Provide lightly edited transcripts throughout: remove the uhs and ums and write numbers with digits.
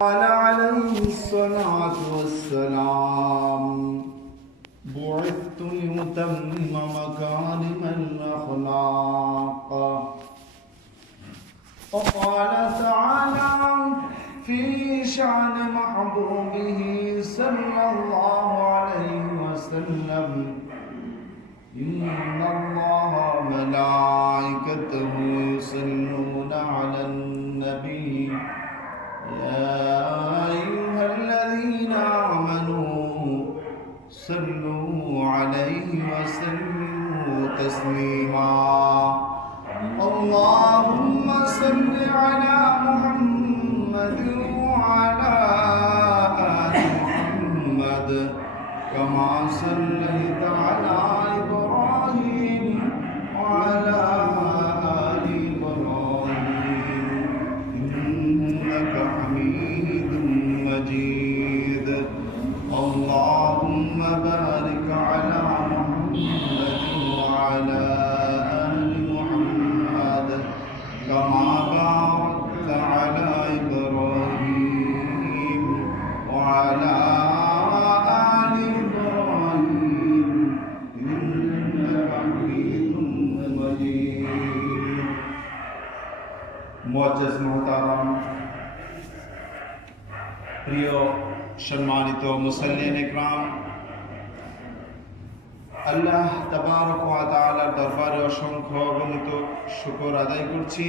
قال عليه الصلاة والسلام بعثت لأتمم مكارم الأخلاق. وقال تعالى في شأن محبوبه صلى الله عليه وسلم إن الله وملائكته يصلون على النبي يا أيها الذين آمنوا صلوا عليه وسلموا تسليما. اللهم صل على محمد وعلى آل محمد كما صليت على إبراهيم وعلى آل إبراهيم إنك حميد مجيد. اللهم بارك على محمد وعلى آل محمد كما باركت على إبراهيم وعلى آل إبراهيم إنك حميد مجيد. মুআজ্জাজ মুহতারাম, প্রিয় সম্মানিত মুসল্লিন ইকরাম, আল্লাহ তাবারক ওয়া তাআলার দরবারে অসংখ্য অগণিত শুকর আদায় করছি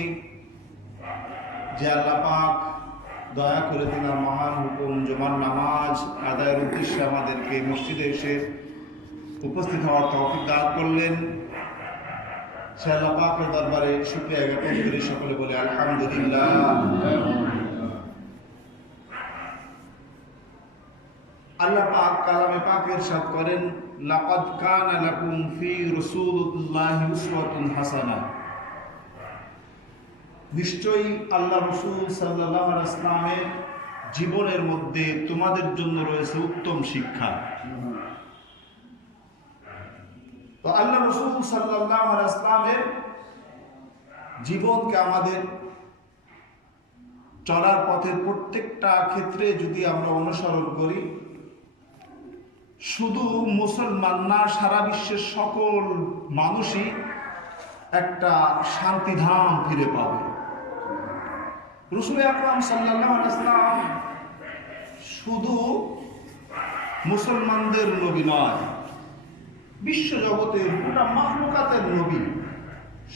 যে আল্লাহ পাক দয়া করে তিনার মহান হুকুম জুমার নামাজ আদায়ের উদ্দেশ্যে আমাদেরকে মসজিদে এসে উপস্থিত হওয়ার তৌফিক দান করলেন। সে আল্লাহ পাকের দরবারে শুকরিয়া জ্ঞাপন করি, সকলে বলে আলহামদুলিল্লাহ। আল্লাহ পাক কালামে পাকের ইরশাদ করেন, লাকাদ কানা লাকুম ফি রাসূলিল্লাহি উসওয়াতুন হাসানাহ। নিশ্চয়ই আল্লাহ রাসূল সাল্লাল্লাহু আলাইহি ওয়াসাল্লামের জীবনের মধ্যে তোমাদের জন্য রয়েছে উত্তম শিক্ষা। তো আল্লাহ রাসূল সাল্লাল্লাহু আলাইহি ওয়াসাল্লামের জীবনকে আমাদের চলার পথের প্রত্যেকটা ক্ষেত্রে যদি আমরা অনুসরণ করি, শুধু মুসলমান না, সারা বিশ্বের সকল মানুষই একটা শান্তিধাম ফিরে পাবে। রাসূল আকরাম সাল্লাল্লাহু আলাইহি ওয়াসাল্লাম শুধু মুসলমানদের নবী নয়, বিশ্বজগতের গোটা মাখলুকাতের নবী।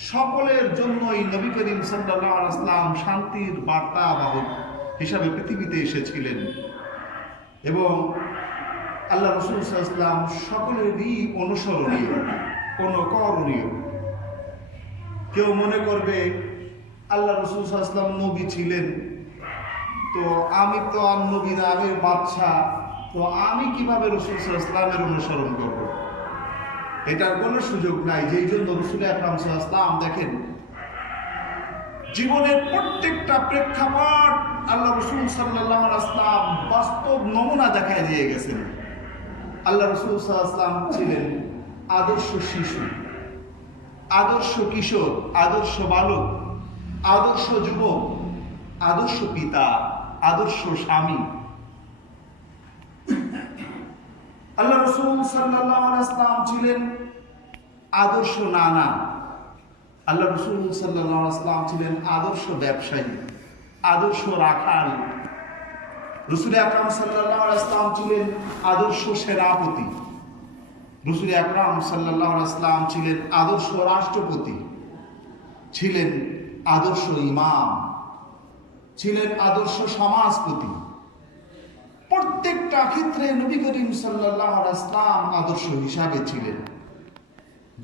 সকলের জন্যই নবী করিম সাল্লাল্লাহু আলাইহি ওয়াসাল্লাম শান্তির বার্তাবাহক হিসাবে পৃথিবীতে এসেছিলেন এবং আল্লাহ রাসূল সাল্লাল্লাহু আলাইহি ওয়াসাল্লাম সকলেরই অনুসরণীয়, অনুকরণীয়। কেউ মনে করবে আল্লাহ রাসূল সাল্লাল্লাহু আলাইহি ওয়াসাল্লাম নবী ছিলেন, তো আমি তো আর নবী না, আমি বাদশা, তো আমি কিভাবে রাসূল সাল্লাল্লাহু আলাইহি ওয়াসাল্লামের অনুসরণ করব? এটার কোনো সুযোগ নাই। যেই জন্য রাসূল আকরাম সাল্লাল্লাহু আলাইহি ওয়াসাল্লাম দেখেন, জীবনের প্রত্যেকটা প্রেক্ষাপট আল্লাহ রাসূল সাল্লাল্লাহু আলাইহি ওয়াসাল্লাম বাস্তব নমুনা দেখায় দিয়ে গেছেন। আল্লাহ রাসূল সাল্লাল্লাহু আলাইহি ওয়াসাল্লাম ছিলেন আদর্শ শিশু, আদর্শ কিশোর, আদর্শ বালক, আদর্শ যুবক, আদর্শ পিতা, আদর্শ স্বামী। আল্লাহ রাসূল সাল্লাল্লাহু আলাইহি ওয়াসাল্লাম ছিলেন আদর্শ নানা। আল্লাহ রাসূল সাল্লাল্লাহু আলাইহি ওয়াসাল্লাম ছিলেন আদর্শ ব্যবসায়ী, আদর্শ রাখাল। রাসূল আকরাম সাল্লাল্লাহু আলাইহি ওয়াসাল্লাম ছিলেন আদর্শ সেনাপতি। রাসূল আকরাম সাল্লাল্লাহু আলাইহি ওয়াসাল্লাম ছিলেন আদর্শ রাষ্ট্রপতি, ছিলেন আদর্শ ইমাম, ছিলেন আদর্শ সমাজপতি। প্রত্যেকটা ক্ষেত্রে নবী করিম সাল্লাল্লাহু আলাইহি ওয়াসাল্লাম আদর্শ হিসাবে ছিলেন।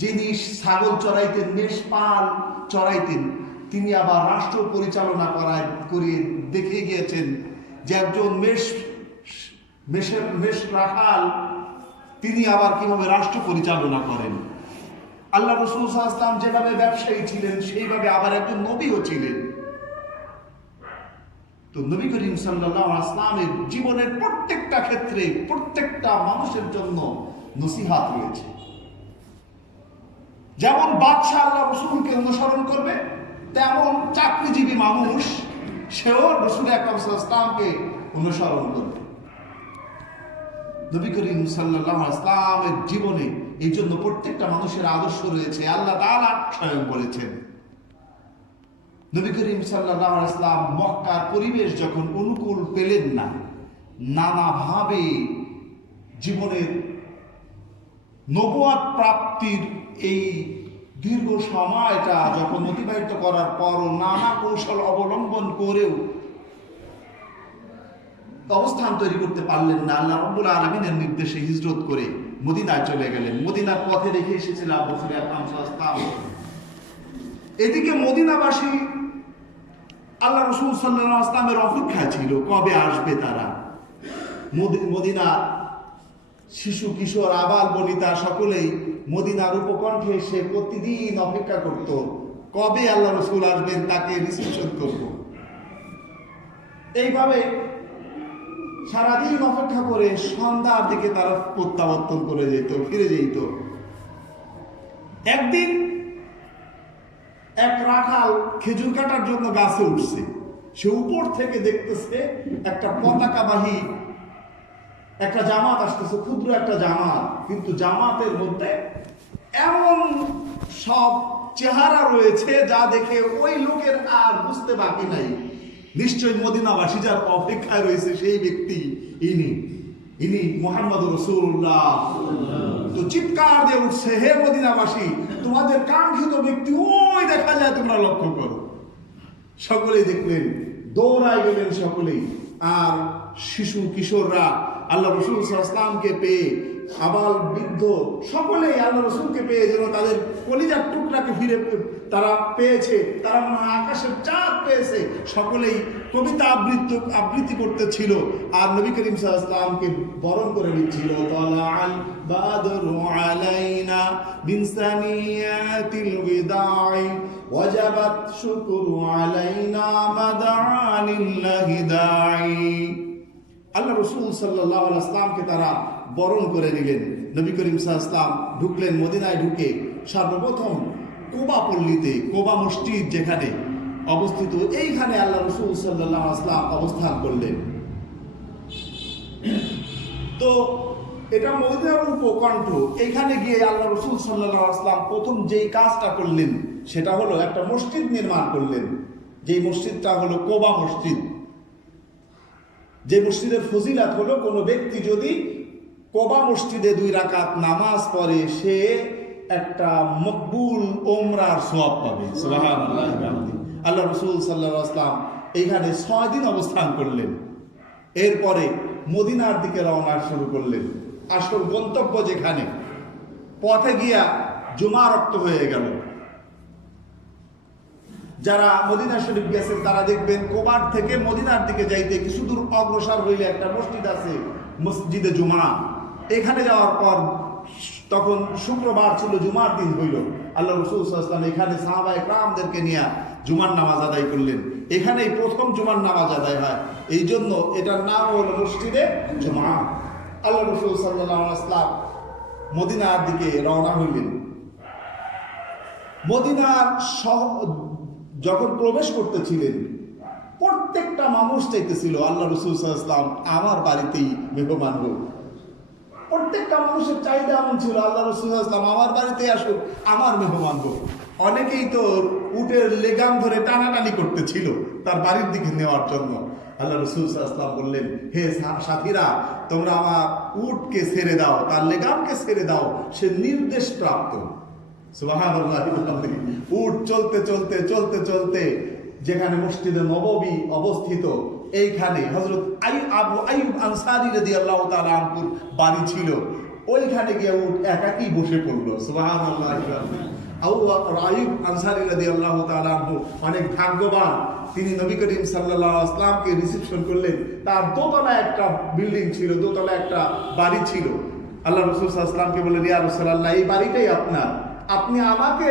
যিনি ছাগল চড়াইতেন, মেষপাল চড়াইতেন, তিনি আবার রাষ্ট্র পরিচালনা করে দেখে গিয়েছেন যে একজন মেষ রাখাল তিনি আবার কিভাবে রাষ্ট্র পরিচালনা করেন। আল্লাহ রাসূল সাল্লাল্লাহু আলাইহি ওয়াসাল্লাম যেভাবে ব্যবসায়ী ছিলেন, সেইভাবে আবার একজন নবীও ছিলেন। তো নবী করিম সাল্লাল্লাহু আলাইহি ওয়াসাল্লামের জীবনের প্রত্যেকটা ক্ষেত্রে প্রত্যেকটা মানুষের জন্য নসিহত রয়েছে। যেমন বাদশাহ আল্লাহ রাসূলকে অনুসরণ করবে, তেমন চাকরিজীবী মানুষ সেও রাসূল আকরাম সাল্লাল্লাহু আলাইহি ওয়াসাল্লামকে অনুসরণ করবে। নবী করিম সাল্লাল্লাহু আলাইহি ওয়াসাল্লামের জীবনে এই জন্য প্রত্যেকটা মানুষের আদর্শ রয়েছে। আল্লাহ তাআলা স্বয়ং বলেছেন, নবী করিম সাল্লাল্লাহু আলাইহি ওয়াসাল্লাম মক্কার পরিবেশ যখন অনুকূল পেলেন না, নানাভাবে জীবনের নবুয়ত প্রাপ্তির এই দীর্ঘ সময়টা যখন অতিবাহিত করার পরও নানা কৌশল অবলম্বন করেও অবস্থান তৈরি করতে পারলেন না, আল্লাহ রাব্বুল আলামিনের নির্দেশে হিজরত করে মদিনায় চলে গেলেন। মদিনার পথে রেখে এসেছিল রাসূল আকরাম সাল্লাল্লাহু আলাইহি ওয়াসাল্লাম। এদিকে মদিনাবাসী আল্লাহ রাসূল সাল্লাল্লাহু আলাইহি ওয়াসাল্লামের অপেক্ষায় ছিল, কবে আসবে তারা। মদিনা শিশু কিশোর আবাল বনিতা সকলেই মদিনার উপকণ্ঠে এসে প্রতিদিন অপেক্ষা করত, কবে আল্লাহ রাসূল আসবেন, তাকে রিসিপশন করব। এইভাবে সারাদিন অপেক্ষা করে সন্ধ্যার দিকে তারা প্রত্যাবর্তন করে যেত, ফিরে যেত। একদিন এক রাখাল খেজুর কাটার জন্য গাছে উঠছে, সে উপর থেকে দেখতেছে একটা পতাকাবাহী একটা জামাত আসতেছে, ক্ষুদ্র একটা জামাত, কিন্তু জামাতের মধ্যে এমন সব চেহারা রয়েছে যা দেখে ওই লোকের আর বুঝতে বাকি নাই, নিশ্চয়ই মদিনাবাসী যার অপেক্ষায় রয়েছে সেই ব্যক্তি ইনি মুহাম্মদুর রাসূলুল্লাহ। তো চিৎকার দিয়ে উঠছে, হে মদিনাবাসী, তোমাদের কাঙ্ক্ষিত ব্যক্তি ওই দেখা যায়, তোমরা লক্ষ্য করো। সকলেই দেখলেন, দৌড়ায় গেলেন সকলেই। আর শিশু কিশোররা আল্লাহ রাসূল সাল্লাল্লাহু আলাইহি ওয়াসাল্লামকে পেয়ে, আবাল বৃদ্ধ সকলেই আল্লাহ রাসূলকে পেয়ে যেন তাদের কলিজার টুকরাকে ফিরে তারা পেয়েছে, তারা মনে হয় আকাশের চাঁদ পেয়েছে। সকলেই কবিতা আবৃত্তি করতেছিল আর নবী করিম সাল্লাল্লাহু আলাইহি ওয়াসাল্লামকে বরণ করে নিচ্ছিল। তালাআল বাদরু আলাইনা মিন সানিয়াতিল বিদাই ওয়াজাবাত শুকরু আলাইনা মাদাআনিল্লাহি দাই। আল্লাহ রাসূল সাল্লাল্লাহু আলাইহি ওয়াসাল্লামকে তারা বরণ করে নিলেন। নবী করিম সাল্লাল্লাহু আলাইহি ওয়াসাল্লাম ঢুকলেন মদিনায়। ঢুকে সর্বপ্রথম কোবা পল্লীতে, কোবা মসজিদ যেখানে অবস্থিত, এইখানে আল্লাহ রাসূল সাল্লাল্লাহু আলাইহি ওয়াসাল্লাম অবস্থান করলেন। তো এটা মদিনার উপকণ্ঠ। এখানে গিয়ে আল্লাহ রাসূল সাল্লাল্লাহু আলাইহি ওয়াসাল্লাম প্রথম যেই কাজটা করলেন সেটা হলো একটা মসজিদ নির্মাণ করলেন। যেই মসজিদটা হলো কোবা মসজিদ। যে মসজিদের ফজিলাত হলো, কোনো ব্যক্তি যদি কোবা মসজিদে 2 রাকাত নামাজ পড়ে সে একটা মকবুল ওমরার সওয়াব পাবে। সুবহানাল্লাহ। আল্লাহ রাসূল সাল্লাল্লাহু আলাইহি ওয়াসাল্লাম এইখানে 6 দিন অবস্থান করলেন। এরপরে মদিনার দিকে রওনা শুরু করলেন, আসল গন্তব্য যেখানে। পথে গিয়া জুমা রক্ত হয়ে গেল। যারা মদিনা শরীফ গেছেন তারা দেখবেন কোবার থেকে মদিনার দিকে যাইতে কিছু দূর অগ্রসর হইলে একটা মসজিদ আছে, মসজিদে জুমা। এখানে যাওয়ার পর তখন শুক্রবার ছিল, জুমার দিন হইল। আল্লাহ রাসূল সাল্লাল্লাহু আলাইহি ওয়াসাল্লাম এখানে সাহাবায়ে কেরামদেরকে নিয়ে জুমার নামাজ আদায় করলেন। এখানেই প্রথম জুমার নামাজ আদায় হয়, এই জন্য এটার নাম হলো মসজিদে জুমা। আল্লাহ রাসূল সাল্লাল্লাহু আলাইহি ওয়াসাল্লাম মদিনার দিকে রওনা হইলেন। মদিনার যখন প্রবেশ করতেছিলেন প্রত্যেকটা মানুষ চাইতেছিল আল্লাহ রাসূল সাল্লাল্লাহু আলাইহি ওয়াসাল্লাম আমার বাড়িতেই মেহমান হোক। প্রত্যেকটা মানুষের চাহিদা এমন ছিল, আল্লাহ রাসূল সাল্লাল্লাহু আলাইহি ওয়াসাল্লাম আমার বাড়িতে আসুক, আমার মেহমান হোক। অনেকেই তো উটের লেগাম ধরে টানাটানি করতেছিল তার বাড়ির দিকে নেওয়ার জন্য। আল্লাহ রাসূল সাল্লাল্লাহু আলাইহি ওয়াসাল্লাম বললেন, হে সাথীরা, তোমরা আমার উটকে ছেড়ে দাও, তার লেগামকে ছেড়ে দাও, সে নির্দেশ প্রাপ্ত। সুবহানাল্লাহ। উট চলতে চলতে চলতে চলতে যেখানে মসজিদে নববী অবস্থিত, এইখানে হযরত আবু আইয়ুব আনসারী রাদিয়াল্লাহু তাআলা আনহুর বাড়ি ছিল। ওইখানে গিয়ে উট একাকী বসে পড়ল। সুবহানাল্লাহ। আবু আইয়ুব আনসারী রাদিয়াল্লাহু তাআলা আনহু অনেক ভাগ্যবান, তিনি নবী করিম সাল্লাল্লাহু আলাইহি ওয়াসাল্লামকে রিসিপশন করলেন। তার দোতলা একটা বিল্ডিং ছিল, দোতলা একটা বাড়ি ছিল। আল্লাহ রাসূল সাল্লাল্লাহু আলাইহি ওয়াসাল্লামকে বললেন, ইয়া রাসূলুল্লাহ, এই বাড়িটাই আপনার, আপনি আমাকে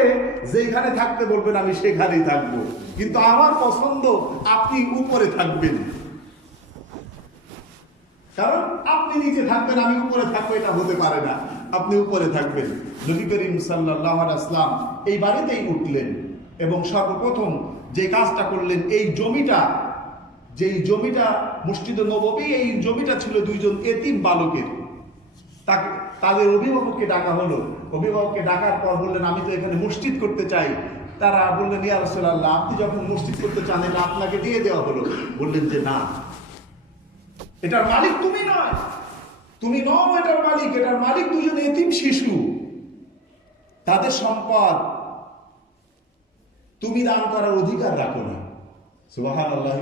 যেখানে থাকতে বলবেন আমি সেখানেই থাকবো, কিন্তু আমার পছন্দ আপনি উপরে থাকবেন, কারণ আপনি নিচে থাকবেন আমি উপরে থাকবো এটা হতে পারে না, আপনি উপরে থাকবেন। নবী করিম সাল্লাল্লাহু আলাইহি ওয়াসাল্লাম এই বাড়িতেই উঠলেন এবং সর্বপ্রথম যে কাজটা করলেন, এই জমিটা যেই জমিটা মসজিদে নববী, এই জমিটা ছিল দুইজন এতিম বালকের। তাদের অভিভাবককে ডাকা হলো। অভিভাবককে ডাকার পর বললেন, আমি তো এখানে মসজিদ করতে চাই। তারা বললেন, ইয়া রাসূলুল্লাহ, আপনি যখন মসজিদ করতে চান এটা আপনাকে দিয়ে দেওয়া হলো। বললেন যে না, এটার মালিক তুমি নয়, তুমি নও এটার মালিক, এটার মালিক দুজন এতিম শিশু, তাদের সম্পদ তুমি দান করার অধিকার রাখো না। সুবহানাল্লাহ।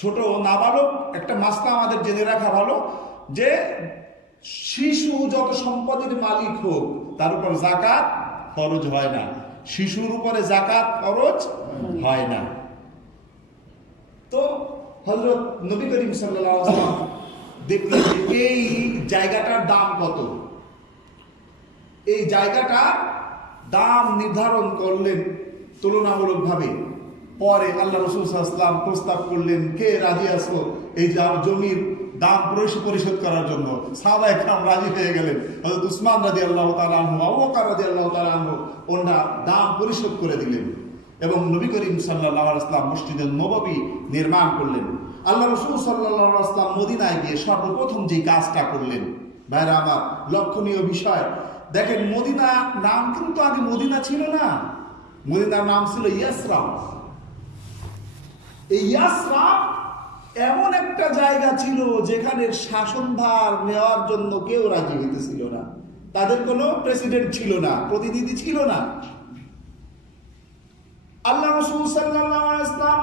ছোট নাবালক একটা মাসলা আমাদের জেনে রাখা ভালো যে শিশু যত সম্পদের মালিক হোক তার উপর যাকাত ফরজ হয় না। শিশুর উপরে যাকাত ফরজ হয় না। তো হযরত নবী করিম সাল্লাল্লাহু আলাইহি ওয়াসাল্লাম দেখলেন এই জায়গাটার দাম কত। এই জায়গাটার দাম নির্ধারণ করলেন তুলনামূলকভাবে। পরে আল্লাহ রাসূল সাল্লাল্লাহু আলাইহি ওয়াসাল্লাম প্রস্তাব করলেন, কে রাজি আছো এই জমির দাম পরিশোধ করার জন্য? সাহাবায়ে কেরাম রাজি হয়ে গেলেন। হযরত উসমান রাদিয়াল্লাহু তাআলা আনহু, আবু বকর রাদিয়াল্লাহু তাআলা আনহু ওনারা দাম পরিশোধ করে দিলেন এবং নবী করিম সাল্লাল্লাহু আলাইহি ওয়াসাল্লাম মসজিদে নববী নির্মাণ করলেন। আল্লাহ রাসূল সাল্লাল্লাহু আলাইহি ওয়াসাল্লাম মদিনায় গিয়ে সর্বপ্রথম যে কাজটা করলেন, ভাইরা আমার, লক্ষণীয় বিষয় দেখেন, মদিনা নাম কিন্তু আগে মদিনা ছিল না, মদিনার নাম ছিল ইয়াসরাব। এই ইয়াসরাব এমন একটা জায়গা ছিল যেখানে শাসনভার নেওয়ার জন্য কেউ রাজি হইতেছিল না। তাদের কোনো প্রেসিডেন্ট ছিল না, প্রতিনিধি ছিল না। আল্লাহ রাসূল সাল্লাল্লাহু আলাইহি ওয়াসাল্লাম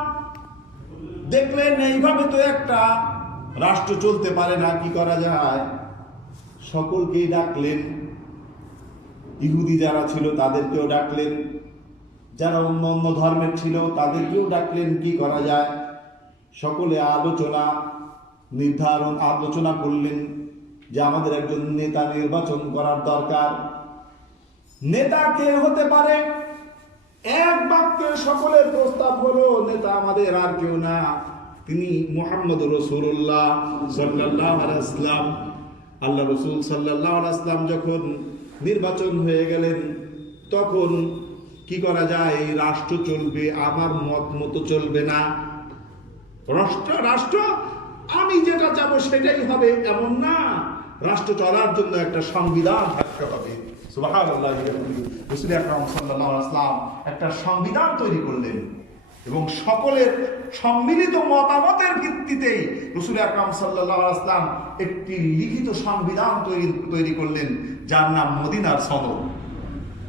দেখলেন এইভাবে তো একটা রাষ্ট্র চলতে পারে না, কি করা যায়? সকলকেই ডাকলেন, ইহুদি যারা ছিল তাদেরকেও ডাকলেন, যারা অন্য অন্য ধর্মের ছিল তাদেরকেও ডাকলেন, কি করা যায়? সকলে আলোচনা করলেন যে আমাদের একজন নেতা নির্বাচন করার দরকার। নেতা কে হতে পারে? এক বাক্যে সকলের প্রস্তাব হলো, নেতা আমাদের আর কেউ না, তিনি মুহাম্মদ রাসূলুল্লাহ সাল্লাল্লাহু আলাইহি ওয়াসাল্লাম। আল্লাহ রাসূল সাল্লাল্লাহু আলাইহি ওয়াসাল্লাম যখন নির্বাচন হয়ে গেলেন, তখন কি করা যায়? রাষ্ট্র চলবে আমার মত মতো চলবে না। রাষ্ট্র আমি যেটা চাবো সেটাই হবে এমন না, রাষ্ট্র চলার জন্য একটা সংবিধান থাকতে হবে। সুবহানাল্লাহ। রাসূল আকরাম সাল্লাল্লাহু আলাইহি ওয়াসাল্লাম একটা সংবিধান তৈরি করলেন এবং সকলের সম্মিলিত মতামতের ভিত্তিতেই রাসূল আকরাম সাল্লাল্লাহু আলাইহি ওয়াসাল্লাম একটি লিখিত সংবিধান তৈরি করলেন, যার নাম মদিনার সনদ।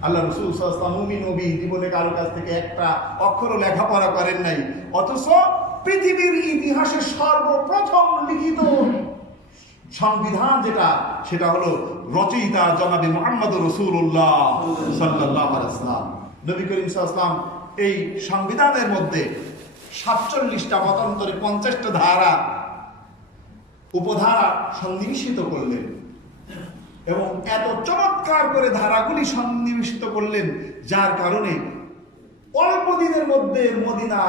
আল্লাহ রাসূল সাল্লাল্লাহু আলাইহি ওয়াসাল্লাম নবী, জীবনে কারো কাছ থেকে একটা অক্ষরও লেখাপড়া করেন নাই, অথচ পৃথিবীর ইতিহাসে সর্বপ্রথম লিখিত সংবিধান যেটা, সেটা হলো রচয়িতা জনাবে মুহাম্মদ রাসূলুল্লাহ সাল্লাল্লাহু আলাইহি ওয়াসাল্লাম। নবী করিম সাল্লাল্লাহু আলাইহি ওয়াসাল্লাম এই সংবিধানের মধ্যে 47টা মতান্তরে 50টা ধারা উপধারা সন্নিবেশিত করলেন এবং এত চমৎকার করে ধারাগুলি সন্নিবেশিত করলেন, যার কারণে অল্প দিনের মধ্যে মদিনা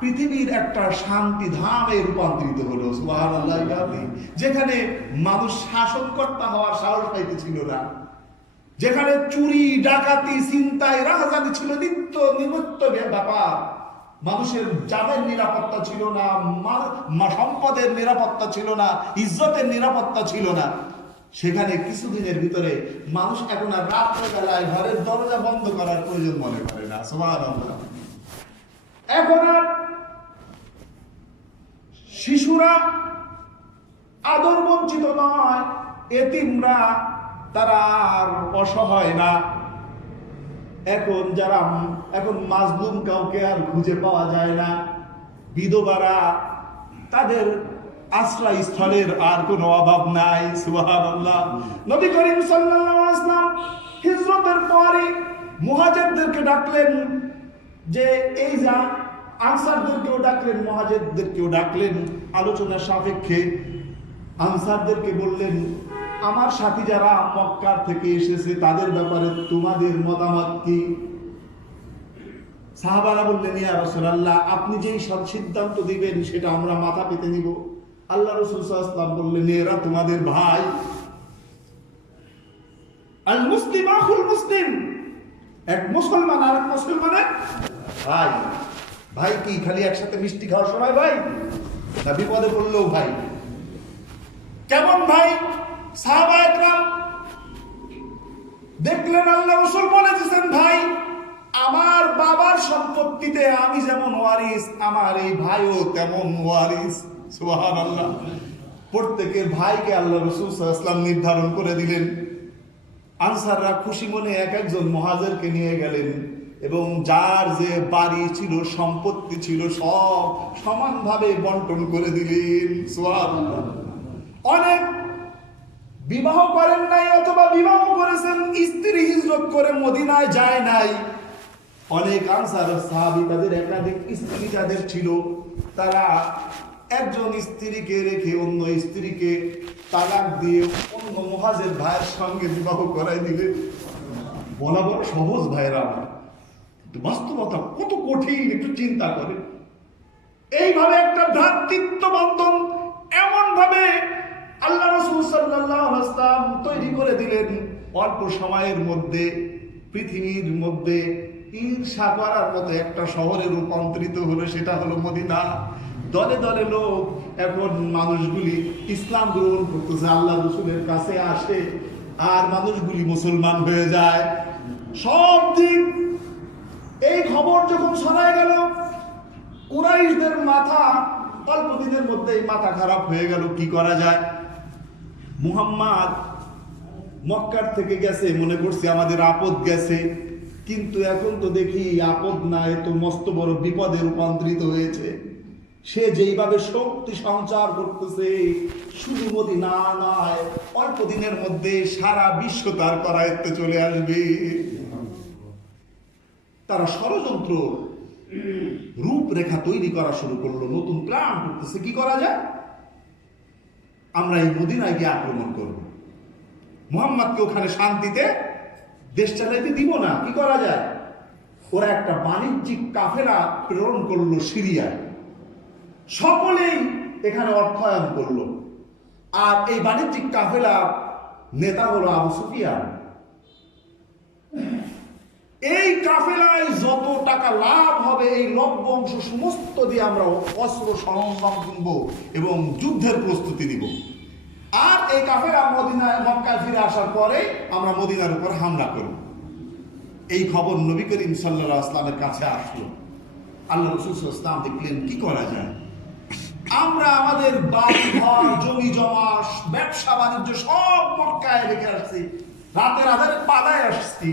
পৃথিবীর একটা শান্তি ধামে রূপান্তরিত হলো। সুবহানাল্লাহ। যেখানে মানুষ শাসনকর্তা হওয়ার সাহস পাইতেছিল না, যেখানে চুরি ডাকাতি ছিনতাই রাহাজানি ছিল নিত্য ব্যাপার, মানুষের জানের নিরাপত্তা ছিল না, সম্পদের নিরাপত্তা ছিল না, ইজ্জতের নিরাপত্তা ছিল না, সেখানে কিছুদিনের ভিতরে মানুষ এখন আর রাত্রেবেলায় ঘরের দরজা বন্ধ করার প্রয়োজন মনে করে না। সুবহানাল্লাহ। এখন আর শিশুরা আদর বঞ্চিত নয়, এতিমরা তারা আর অসহায় না। এখন মাজলুম কাউকে আর খুঁজে পাওয়া যায় না। বিধবারা, তাদের আশ্রয়স্থলের আর কোনো অভাব নাই। সুবহানাল্লাহ। নবী করিম সাল্লাল্লাহু আলাইহি ওয়াসাল্লাম হিজরতের পরে মুহাজিরদেরকে ডাকলেন, যে এই যা আনসারদেরকেও ডাকলেন, মুহাজিরদেরকেও ডাকলেন। আলোচনা সাপেক্ষে আনসারদেরকে বললেন, আমার সাথী যারা মক্কার থেকে এসেছে তাদের ব্যাপারে তোমাদের মতামত কি? সাহাবারা বললেন, ইয়া রাসূলুল্লাহ, আপনি যেই সিদ্ধান্ত দিবেন সেটা আমরা মাথা পেতে নিব। আল্লাহ রাসূল সাল্লাল্লাহু আলাইহি ওয়াসাল্লাম বললেন, এরা তোমাদের ভাই। আল মুসলিম আখুল মুসলিম, এক মুসলমান আর এক মুসলমানের ভাই। ভাই কি খালি একসাথে মিষ্টি খাওয়ার সময় ভাই, না বিপদে পড়লেও ভাই? কেমন ভাই? সাহাবায়ে কেরাম দেখলেন আল্লাহ রাসূল বলে দিয়েছেন, ভাই আমার বাবার সম্পত্তিতে আমি যেমন ওয়ারিস, আমার এই ভাইও তেমন ওয়ারিস। সুবহানাল্লাহ। প্রত্যেকের ভাইকে আল্লাহ রাসূল সাল্লাল্লাহু আলাইহি ওয়াসাল্লাম নির্ধারণ করে দিলেন। আনসাররা খুশি মনে এক একজন মুহাজিরকে নিয়ে গেলেন এবং যার যে বাড়ি ছিল, সম্পত্তি ছিল, সব সমানভাবে বন্টন করে দিলেন। সুবহানাল্লাহ। অনেক বিবাহ করেন নাই অথবা বিবাহ করেছেন, স্ত্রী হিজরত করে মদিনায় যায় নাই। অনেক আনসার সাহাবী তাদের একাধিক স্ত্রী যাদের ছিল, তারা একজন স্ত্রীকে রেখে অন্য স্ত্রীকে তালাক দিয়ে অন্য মুহাজির ভাইয়ের সঙ্গে বিবাহ করাই দিলে। বলা বড় সহজ ভাইরা, কিন্তু বাস্তবতা কত কঠিন একটু চিন্তা করে। এইভাবে একটা ভ্রাতৃত্ব বন্ধন এমন ভাবে আল্লাহ রাসূল সাল্লাল্লাহু আলাইহি ওয়াসাল্লাম তৈরি করে দিলেন, অল্প সময়ের মধ্যে পৃথিবীর মধ্যে ঈর্ষা করার মতো একটা শহরে রূপান্তরিত হলো, সেটা হলো মদিনা। দলে দলে লোক এখন মানুষগুলি ইসলাম গ্রহণ করতেছে, আল্লাহ রাসূলের কাছে আসে, আর মানুষগুলি মুসলমান হয়ে যায়। সব দিক এই খবর যখন শোনা গেল, কুরাইশদের মাথা অল্প দিনের মধ্যেই মাথা খারাপ হয়ে গেল। কি করা যায়? মুহাম্মদ মক্কার থেকে গেছে, মনে করছি আমাদের আপদ গেছে, কিন্তু এখন তো দেখি আপদ না, এ তো মস্ত বড় বিপদে রূপান্তরিত হয়েছে। সে যেইভাবে শক্তি সঞ্চার করতেছে, শুধু মদিনা নয়, অল্প দিনের মধ্যে সারা বিশ্ব তার করায়ত্তে চলে আসবে। তারা ষড়যন্ত্র রূপরেখা তৈরি করা শুরু করলো, নতুন প্ল্যান করতেছে। কি করা যায়? আমরা এই মদিনায় গিয়ে আক্রমণ করব, মুহাম্মদকে ওখানে শান্তিতে দেশ চালাইতে দিব না। কি করা যায়? ওরা একটা বাণিজ্যিক কাফেলা প্রেরণ করলো সিরিয়ায়, সকলেই এখানে অর্থায়ন করলো। আর এই বাণিজ্যিক কাফেলা নেতা হলো আবু সুফিয়ান। এই কাফেলায় যত টাকা লাভ হবে, এই লভ্য অংশ সমস্ত দিয়ে আমরা অস্ত্র সরঞ্জাম কিনবো এবং যুদ্ধের প্রস্তুতি দিব। আর এই কাফেলা মক্কায় ফিরে আসার পরে আমরা মদিনার উপর হামলা করব। এই খবর নবী করিম সাল্লাল্লাহু আলাইহি ওয়াসাল্লামের কাছে আসলো। আল্লাহ রাসূল সাল্লাল্লাহু আলাইহি ওয়াসাল্লাম দেখলেন, কি করা যায়? আমরা আমাদের বাড়ি ঘর, জমি জমা, ব্যবসা বাণিজ্য সব মক্কায় রেখে আসছি, রাতের আধারে পালায় আসছি,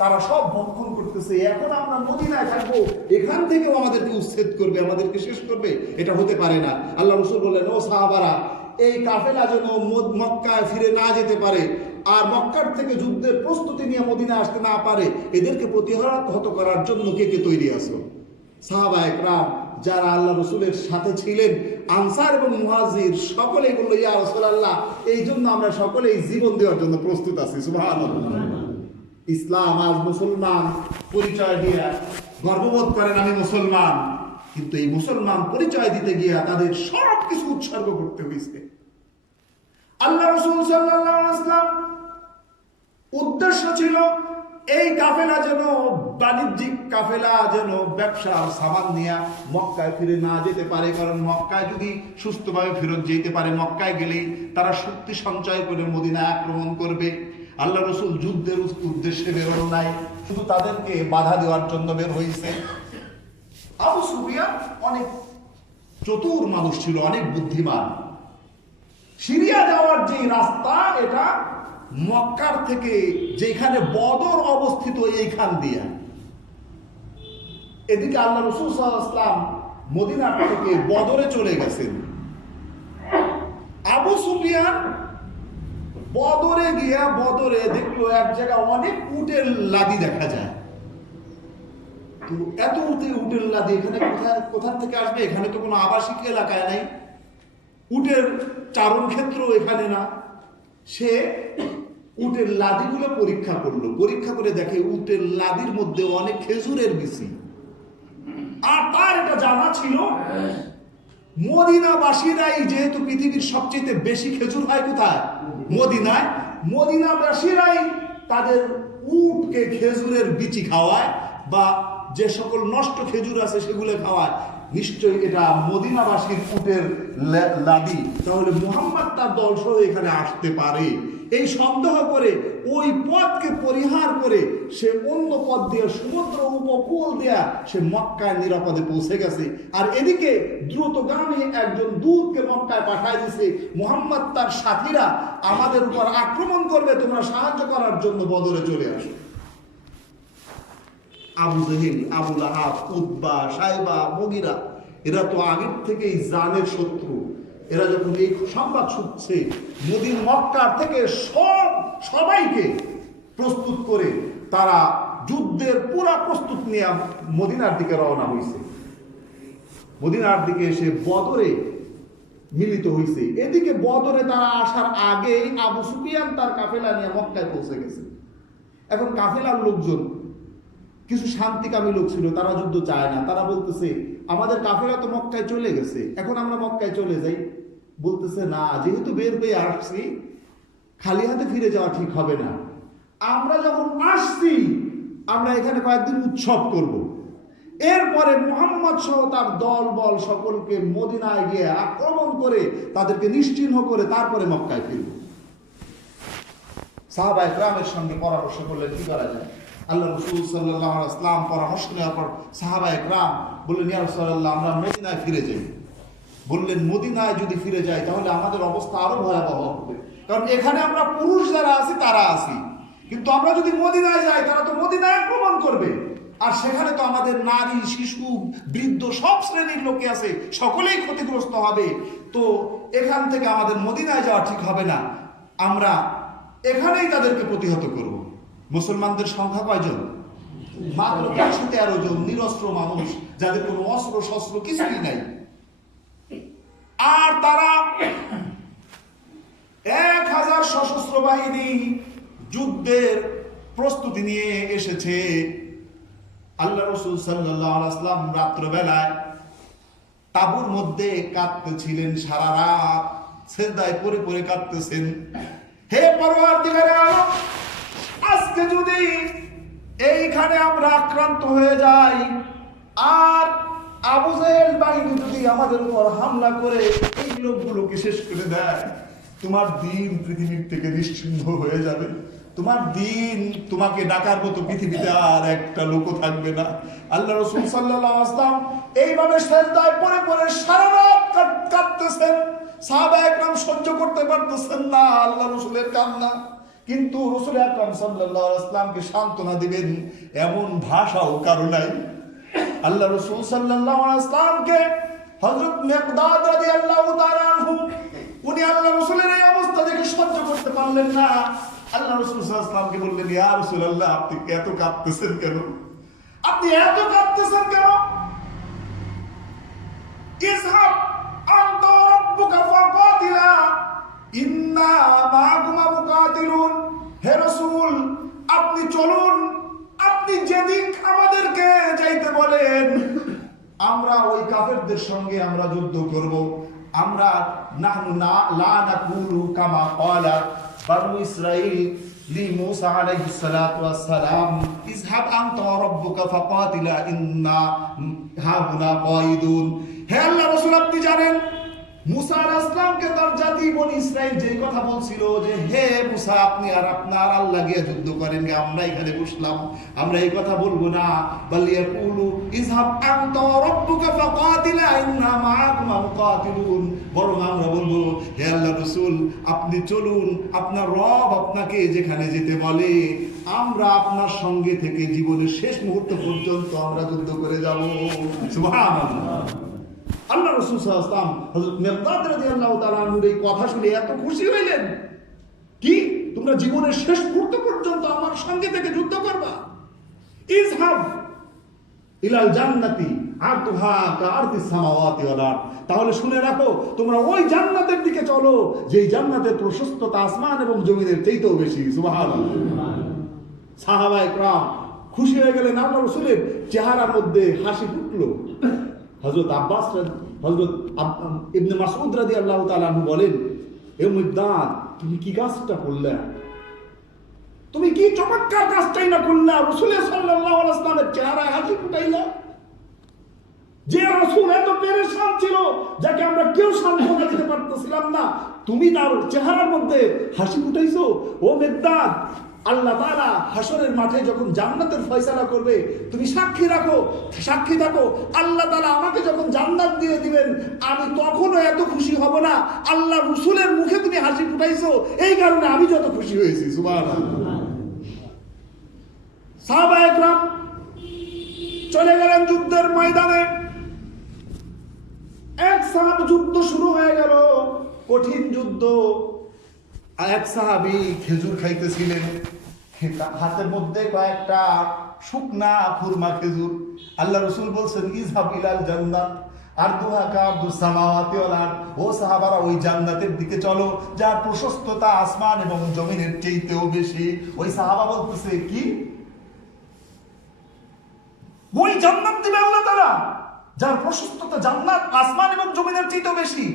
তারা সব ভক্ষণ করতেছে। এখন আমরা মদিনায় থাকবো, এখান থেকেও আমাদেরকে উচ্ছেদ করবে, আমাদেরকে শেষ করবে, এটা হতে পারে না। আল্লাহ রাসূল বললেন, ও সাহাবারা, এই কাফেলা যেন মক্কায় ফিরে না যেতে পারে আর মক্কার থেকে যুদ্ধের প্রস্তুতি নিয়ে মদিনা আসতে না পারে, এদেরকে প্রতিহত করার জন্য কে কে তৈরি আছো? সাহাবায়ে কেরাম যারা আল্লাহ রাসূলের সাথে ছিলেন, আনসার এবং মুহাজির, সকলেই বলল, ইয়া রাসূলুল্লাহ, এই জন্য আমরা সকলেই জীবন দেওয়ার জন্য প্রস্তুত আছি। সুবহানাল্লাহ। ইসলাম আজ মুসলমান পরিচয় দিয়ে গর্ববোধ করেন, আমি মুসলমান, কিন্তু এই মুসলমান পরিচয় দিতে গিয়ে তাদের সব কিছু উৎসর্গ করতে হয়েছে। আল্লাহ রাসূল সাল্লাল্লাহু আলাইহি ওয়াসাল্লাম উদ্দেশ্য ছিল এই কাফেলা যেন, বাণিজ্যিক কাফেলা যেন ব্যবসার সামান নিয়ে মক্কায় ফিরে না যেতে পারে, কারণ মক্কায় যদি সুস্থভাবে ফেরত যেতে পারে, মক্কায় গেলেই তারা শক্তি সঞ্চয় করে মদিনায় আক্রমণ করবে। আল্লাহ রাসূল যুদ্ধের উদ্দেশ্যে বেরোনো নাই, শুধু তাদেরকে বাধা দেওয়ার জন্য বের হয়েছে। আবু সুফিয়ান অনেক চতুর মানুষ ছিল, অনেক বুদ্ধিমান। সিরিয়া যাওয়ার যে রাস্তা, এটা মক্কার থেকে যেখানে বদর অবস্থিত এইখান দিয়ে, এদিকে আল্লাহ রাসূল সাল্লাল্লাহু আলাইহি ওয়াসাল্লাম মদিনার থেকে বদরে চলে গেছেন। আবু সুফিয়ান বদরে গিয়া বদরে দেখলো এক জায়গায় অনেক উটের লাদি দেখা যায়। তো এত উটের লাদি এখানে কোথা থেকে আসবে? এখানে তো কোনো আবাসিক এলাকায় নাই, উটের চারণ ক্ষেত্র এখানে না। সে উটের লাদিগুলো পরীক্ষা করলো, পরীক্ষা করে দেখে উটের লাদির মধ্যে অনেক খেজুরের বিচি। আর তার এটা জানা ছিল, মদিনাবাসীরাই যেহেতু পৃথিবীর সবচেয়ে বেশি খেজুর হয় কোথায়? মদিনায়। মদিনাবাসীরাই তাদের উটকে খেজুরের বিচি খাওয়ায় বা যে সকল নষ্ট খেজুর আছে সেগুলো খাওয়ায়, নিশ্চয়ই এটা মদিনাবাসীর উটের লাদি, তাহলে মুহাম্মদ তার দল সহ এখানে আসতে পারে। এই সন্দেহ করে ওই পথকে পরিহার করে সে অন্য পথ দিয়ে সমুদ্র উপকূল দেয়া সে মক্কায় নিরাপদে পৌঁছে গেছে। আর এদিকে দ্রুতগামী একজন দূতকে মক্কায় পাঠায় দিছে, মুহাম্মদ তার সাথীরা আমাদের উপর আক্রমণ করবে, তোমরা সাহায্য করার জন্য বদরে চলে আসো। আবু জেহেল, আবু লাহাব, উতবা, সাইবা, মুগিরা এরা তো আগের থেকেই জানের শত্রু। এরা যখন এই সংবাদ শুনছে, মক্কার থেকে সবাইকে প্রস্তুত করে তারা যুদ্ধের পুরা প্রস্তুত নিয়ে মদিনার দিকে রওনা হয়েছে। মদিনার দিকে এসে বদরে মিলিত হয়েছে। এদিকে বদরে তারা আসার আগেই আবু সুফিয়ান তার কাফেলা নিয়ে মক্কায় পৌঁছে গেছে। এখন কাফেলার লোকজন কিছু শান্তিকামী লোক ছিল, তারা যুদ্ধ চায় না। তারা বলতেছে আমাদের কাফেলা তো মক্কায় চলে গেছে, এখন আমরা মক্কায় চলে যাই। বলতেছে না, যেহেতু বের হয়ে আসছি খালি হাতে ফিরে যাওয়া ঠিক হবে না। আমরা যখন আসছি আমরা এখানে কয়েকদিন উৎসব করব। এরপরে মুহাম্মদ সহ তার দল বল সকলকে মদিনায় গিয়ে আক্রমণ করে তাদেরকে নিশ্চিহ্ন করে তারপরে মক্কায় ফিরব। সাহাবায়ে কেরামের সঙ্গে পরামর্শ করলেন কি করা যায়। আল্লাহ রাসূল সাল্লাল্লাহু আলাইহি ওয়াসাল্লাম পরামর্শ নেওয়ার পর সাহাবায়ে কেরাম বললেন, ইয়া রাসূলুল্লাহ, আমরা মদিনায় ফিরে যাই। বললেন, মদিনায় যদি ফিরে যাই তাহলে আমাদের অবস্থা আরো ভয়াবহ হবে, কারণ এখানে আমরা পুরুষ যারা আছি তারা আছি, কিন্তু আমরা যদি মদিনায় যাই তারা তো মদিনায় আক্রমণ করবে। আর সেখানে তো আমাদের নারী, শিশু, বৃদ্ধ সব শ্রেণীর লোকে আছে, সকলেই ক্ষতিগ্রস্ত হবে। তো এখান থেকে আমাদের মদিনায় যাওয়া ঠিক হবে না, আমরা এখানেই তাদেরকে প্রতিহত করব। মুসলমানদের সংখ্যা কয়জন? মাত্র 113 জন নিরস্ত্র মানুষ, যাদের কোনো অস্ত্র শস্ত্র কিছুই নাই। আর তারা 1000 সশস্ত্র বাহিনী যুদ্ধের প্রস্তুতি নিয়ে এসেছে। আল্লাহ রাসূল সাল্লাল্লাহু আলাইহি ওয়াসাল্লাম রাত্রবেলায় তাঁবুর মধ্যে কাঁদতেছিলেন, সারা রাত সিজদায় পড়ে পড়ে কাঁদতেছেন। হে পরওয়ারদিগারে আলম, আজকে যদি এইখানে আমরা আক্রান্ত হয়ে যাই আর আবু জেহেল বাহিনী যদি আমাদের উপর হামলা করে এই লোকগুলোকে শেষ করে দেয়, তোমার দিন পৃথিবীর থেকে নিশ্চিহ্ন হয়ে যাবে। তোমার দিন, তোমাকে ডাকার মতো পৃথিবীতে আর একটা লোকও থাকবে না। আল্লাহ রাসূল সাল্লাল্লাহু আলাইহি ওয়াসাল্লাম এইভাবে সিজদায় পড়ে পড়ে সারা রাত কাঁদতেছেন। সাহাবায়ে কেরাম সহ্য করতে পারতেছেন না আল্লাহ রাসূলের কান্না, কিন্তু রাসূল আকরাম সাল্লাল্লাহু আলাইহি ওয়াসাল্লামকে সান্ত্বনা দিবেন এমন ভাষাও কারো নাই। আল্লাহ রাসূল সাল্লাল্লাহু আলাইহি ওয়াসাল্লামকে হযরত মিকদাদ রাদিয়াল্লাহু তাআলা আনহু, উনি আল্লাহ রাসূলের এই অবস্থা দেখে সহ্য করতে পারলেন না। আল্লাহ রাসূল সাল্লাল্লাহু আলাইহি ওয়াসাল্লামকে বললেন, ইয়া রাসূলুল্লাহ, আপনি এত কাঁদতেছেন কেন? আপনি এত কাঁদতেছেন কেন? ইযহাব আনতা ওয়া রাব্বুকা ফাকাতিলা ইন্না মাআকুমা মুকাতিলুন। হে রাসূল, আপনি চলুন, আপনি যেদিক আমাদেরকে যাইতে বলেন আমরা ওই কাফেরদের সঙ্গে আমরা যুদ্ধ করব। আমরা নাহনু লা নাকুলু কামা ক্বালা বানু ইসরাঈল লি মূসা আলাইহিস সালাতু ওয়াস সালাম, ইযহাব আনতা ওয়া রাব্বুকা ফাকাতিলা ইন্না হাহুনা কায়িদুন। হে আল্লাহ রাসূল, আপনি জানেন মুসা আলাইহিস সালামকে তার জাতি বনি ইসরাইল যে কথা বলছিল যে হে মুসা, আপনি আর আপনার আল্লাহ গিয়ে যুদ্ধ করেন, আমরা এখানে বসলাম, আমরা এই কথা বলবো না। বাল ইয়াকুলু ইযহাব আনতা ওয়া রাব্বুকা ফাকাতিলা ইন্না মাআকুমা মুকাতিলুন। বরং আমরা বলবো, হে আল্লাহ রাসূল, আপনি চলুন, আপনার রব আপনাকে যেখানে যেতে বলে আমরা আপনার সঙ্গে থেকে জীবনের শেষ মুহূর্ত পর্যন্ত আমরা যুদ্ধ করে যাব। সুবহানাল্লাহ। আল্লাহ রাসূল সাল্লাল্লাহু আলাইহি ওয়াসাল্লাম হযরত মিকদাদ রাদিয়াল্লাহু তাআলা আনহুর এই কথা শুনে এত খুশি হইলেন, কি তোমরা জীবনের শেষ মুহূর্ত পর্যন্ত আমার সঙ্গে থেকে যুদ্ধ করবা? ইযহাব ইলাল জান্নাতি আরদুহা কাআরদিস সামাওয়াতি ওয়াল আরদ। তাহলে শুনে রাখো, তোমরা ওই জান্নাতের দিকে চলো যেই জান্নাতের প্রশস্ততা আসমান এবং জমিনের চাইতেও বেশি। সুবহানাল্লাহ। সাহাবায়ে কেরাম খুশি হয়ে গেলেন, আল্লাহ রাসূলের চেহারার মধ্যে হাসি ফুটলো। হযরত ইবনে মাসউদ রাদিয়াল্লাহু তাআলা আনহু বলেন, এ মিকদাদ, তুমি কি কাজটা করলে? তুমি কি চমৎকার কাজটাই না করলা, রাসূলের সাল্লাল্লাহু আলাইহি ওয়াসাল্লামের চেহারায় হাসি ফুটাইলা। যে রাসূল এত পেরেশান ছিল, যাকে আমরা কেউ সান্ত্বনা দিতে পারতেছিলাম না, তুমি তার চেহারার মধ্যে হাসি ফুটাইছো। ও মিকদাদ, আল্লাহ তাআলা হাসরের মাঠে যখন জান্নাতের ফয়সালা করবে, তুমি সাক্ষী রাখো, সাক্ষী থাকো, আল্লাহ তাআলা আমাকে যখন জান্নাত দিয়ে দিবেন, আমি তখনও এত খুশি হব না। আল্লাহ রাসূলের মুখে তুমি হাসি ফুটাইছো, এই কারণে আমি যত খুশি হয়েছি। সুবহানাল্লাহ। সাহাবায়ে কেরাম চলে গেলেন যুদ্ধের ময়দানে। এক সাহাবী, যুদ্ধ শুরু হয়ে গেল, কঠিন যুদ্ধ। এক সাহাবী খেজুর খাইতেছিলেন, হাতের মধ্যে কয়েকটা শুকনা খুরমা খেজুর। আল্লাহ রাসূল বলছেন, ইযহাব ইলাল জান্নাত আরদুহা কাআরদুস সামাওয়াতি ওয়াল আরদ। ও সাহাবারা, ওই জান্নাতের দিকে চলো যার প্রশস্ততা আসমান এবং জমিনের চাইতেও বেশি। ওই সাহাবা বলতেছে, কি ওই জান্নাত দিবে আল্লাহ তাআলা যার প্রশস্ততা জান্নাত আসমান এবং জমিনের চাইতেও বেশি?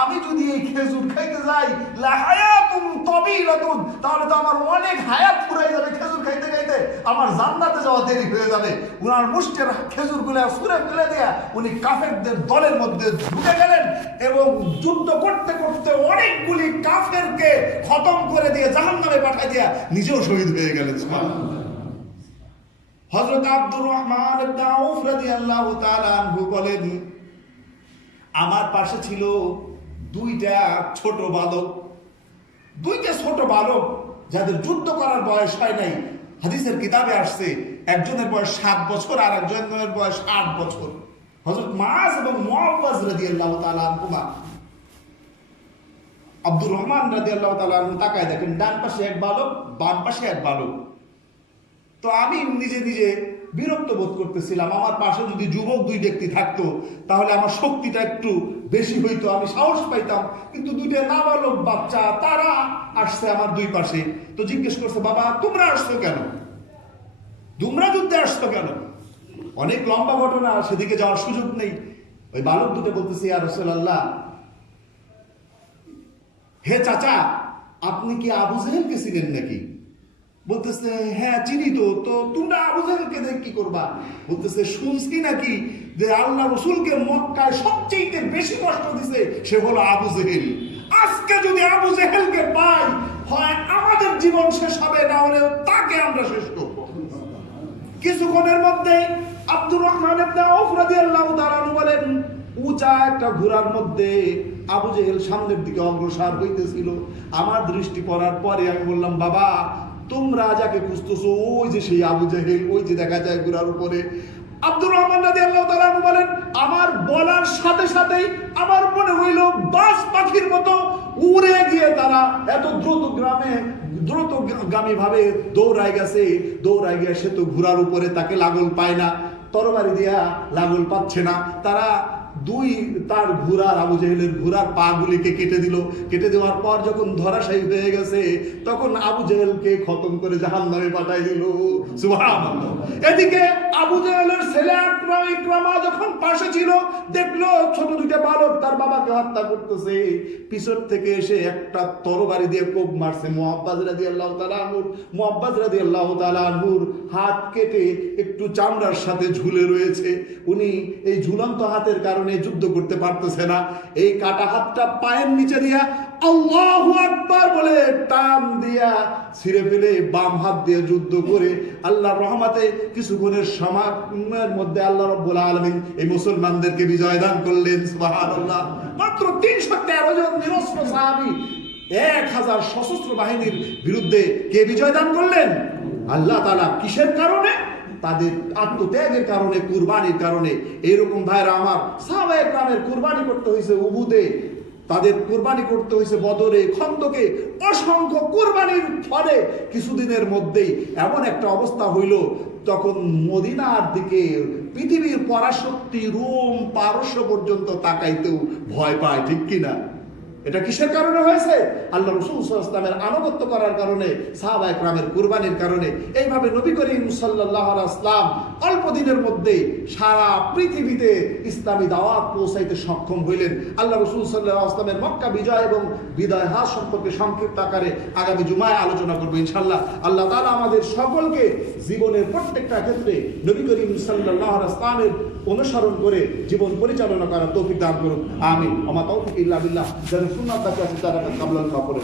আমি যদি এই খেজুর খাইতে যাই, লাহায়াতুন তাবিলাতুন, তাহলে তো আমার অনেক হায়াত ফুরাই যাবে। খেজুর খাইতে খাইতে আমার জান্নাতে যাওয়া দেরি হয়ে যাবে। উনার মুষ্টির খেজুরগুলো ছুঁড়ে ফেলে দেয়া উনি কাফেরদের দলের মধ্যে ঢুকে গেলেন এবং যুদ্ধ করতে করতে অনেকগুলি কাফেরকে খতম করে দিয়ে জাহান্নামে পাঠিয়ে দিয়া নিজেও শহীদ হয়ে গেলেন। সুবহানাল্লাহ। হযরত আব্দুর রহমান ইবনে আউফ রাদিয়াল্লাহু তাআলা আনহু বলেন, আমার পাশে ছিল দুইটা ছোট বালক, যাদের যুদ্ধ করার বয়স হয় নাই। হাদিসের কিতাবে আসছে একজনের বয়স 7 বছর আর একজনের বয়স 8 বছর। হযরত মুআজ এবং মুআওয়াজ রাদিয়াল্লাহু তাআলা আনহুমা। আব্দুর রহমান রাদিয়াল্লাহু তাআলা আনহু তাকায় দেখেন, ডান পাশে এক বালক, বাম পাশে এক বালক। তো আমি নিজে নিজে বিরক্ত বোধ করতেছিলাম। আমার পাশে যদি যুবক দুই ব্যক্তি থাকতো তাহলে আমার শক্তিটা একটু বেশি হইতো, আমি সাহস পাইতাম। কিন্তু দুইটা নাবালক বাচ্চা, তারা আসছে আমার দুই পাশে। তো জিজ্ঞেস করছে, বাবা তোমরা আসছো কেন, তোমরা যুদ্ধে আসছো কেন? অনেক লম্বা ঘটনা, সেদিকে যাওয়ার সুযোগ নেই। ওই বালক দুটো বলতেছে, ইয়া রাসূলুল্লাহ, হে চাচা, আপনি কি আবু জেহেলকে চিনেন নাকি? বলতেছে, হ্যাঁ চিনি তো। তো তোমরা আবু জেহেলকে দেখে কি করবা? বলতেছে, শুনছি নাকি যে আল্লাহ রাসূলকে মক্কায় সবচেয়ে বেশি কষ্ট দিছে সে হলো আবু জেহেল। আজকে যদি আবু জেহেলকে পাই, হয় আমাদের জীবন শেষ হবে, না হলে তাকে আমরা শেষ করব। কিছুক্ষণের মধ্যেই আব্দুর রহমান ইবনে আউফ রাদিয়াল্লাহু তাআলা আনহু বলেন, উঁচা একটা ঘোড়ার মধ্যে আবু জেহেল সামনের দিকে অগ্রসর হইতেছিল। আমার দৃষ্টি পড়ার পরে আমি বললাম, বাবা তোমরা যাকে খুঁজতেছো ওই যে সেই আবু জেহেল, ওই যে দেখা যায় ঘোড়ার উপরে। আব্দুর রহমান রাদিয়াল্লাহু তাআলা আনহু বলেন, আমার বলার সাথে সাথেই আমার মনে হইল বাজ পাখির মতো উড়ে গিয়ে তারা এত দ্রুতগামী ভাবে দৌড়ায় গেছে। দৌড়ায় গিয়ে সে তো ঘোড়ার উপরে, তাকে লাগল পায় না, তরবারি দিয়া লাগল পাচ্ছে না। তারা তার ঘোড়ার, আবু জেহেলের ঘোড়ার পা গুলিকে কেটে দিল। কেটে দেওয়ার পর যখন ধরাশায়ী হয়ে গেছে, তখন আবু জেহেলকে খতম করে জাহান্নামে পাঠাই দিল। সুবহানাল্লাহ। এদিকে আবু জেহেলের ছেলে ইকরামা যখন পাশে ছিল, দেখলো ছোট দুইটা বালক তার বাবাকে হত্যা করতেছে। পিছন থেকে এসে একটা তরবারি দিয়ে কোপ মারছে মুআব্বাজ রাদিয়াল্লাহু তাআলা আনহুর হাত কেটে একটু চামড়ার সাথে ঝুলে রয়েছে। উনি এই ঝুলন্ত হাতের কারণে যুদ্ধ করতে পারতেছে না। এই কাটা হাতটা পায়ের নিচে দিয়া আল্লাহু আকবার বলে টান দিয়া ছিঁড়ে ফেলে বাম হাত দিয়ে যুদ্ধ করে আল্লাহর রহমতে কিছুক্ষণের সময়ের মধ্যে আল্লাহ রাব্বুল আলামিন এই মুসলমানদেরকে বিজয় দান করলেন। সুবহানাল্লাহ। মাত্র 313 জন নিরস্ত্র সাহাবী 1000 সশস্ত্র বাহিনীর বিরুদ্ধে কে বিজয় দান করলেন? আল্লাহ তাআলা। কিসের কারণে? তাদের আত্মত্যাগের কারণে, কুরবানির কারণে। এইরকম ভাইরা আমার, সাহাবায়ে কেরামের কুরবানি করতে হয়েছে উহুদে, তাদের কুরবানি করতে হয়েছে বদরে, খন্দকে। অসংখ্য কুরবানির ফলে কিছুদিনের মধ্যেই এমন একটা অবস্থা হইল, তখন মদিনার দিকে পৃথিবীর পরাশক্তি রোম পারস্য পর্যন্ত তাকাইতেও ভয় পায়, ঠিক কিনা? এটা কিসের কারণে হয়েছে? আল্লাহ রাসূল সাল্লাল্লাহু আলাইহি ওয়াসাল্লামের আনুগত্য করার কারণে, সাহাবায়ে কেরামের কুরবানির কারণে। এইভাবে নবী করিম সাল্লাল্লাহু আলাইহি ওয়াসাল্লাম অল্প দিনের মধ্যে সারা পৃথিবীতে ইসলামী দাওয়াত পৌঁছাইতে সক্ষম হইলেন। আল্লাহ রাসূল সাল্লাল্লাহু আলাইহি ওয়াসাল্লামের মক্কা বিজয় এবং বিদায় হাজ সম্পর্কে সংক্ষিপ্ত আকারে আগামী জুমায় আলোচনা করব ইনশাআল্লাহ। আল্লাহ তাআলা আমাদের সকলকে জীবনের প্রত্যেকটা ক্ষেত্রে নবী করিম সাল্লাল্লাহু আলাইহি ওয়াসাল্লামের অনুসরণ করে জীবন পরিচালনা করার তৌফিক দান করুন, আমিন। ওয়া মা তাওফিক ইল্লা বিল্লাহ। যারা সুন্নাত আছে তারা কাবলান কাপড়ে